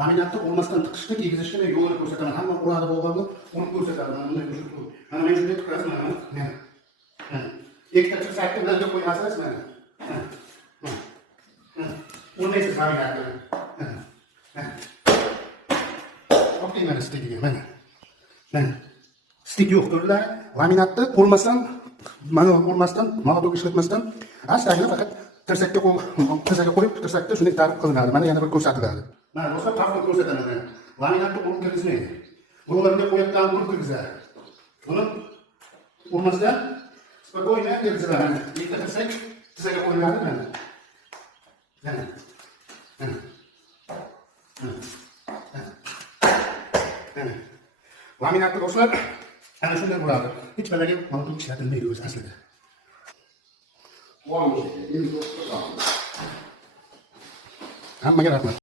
laminatni olmasdan tiqishni kiygizishni men yo'lini ko'rsataman. Hamma uradi bo'lganda uni ko'rsataman. Bunday ko'rsatib. Mana men shunday tiqaman. Mana. Ikkita chirsakni birga qo'yasiz mana. O'rnaysiz laminatni. Okey mana stikiga mana. Mana. Stik yo'q ko'rlar. Laminatni qo'lmasdan, mana qo'lmasdan, monotok ishlatmasdan, astagina faqat tirsakka qo'yib, tirsakda shunday tarif qilinadi. Mana yana bir ko'rsatiladi. Mana boshqa tafsil ko'rsataman. Laminatni qo'lga kirgizmaydi. Bularga qo'yayotgan qo'l kirgizadi. Buni qo'lmasdan spokойно kirgiziladi. Ikkita tirsakka qo'yiladi mana. Laminatni do'stlar ana shunday bo'ladi. Hech balaga monotok ishlatilmaydi o'zi aslida. Hammaga rahmat.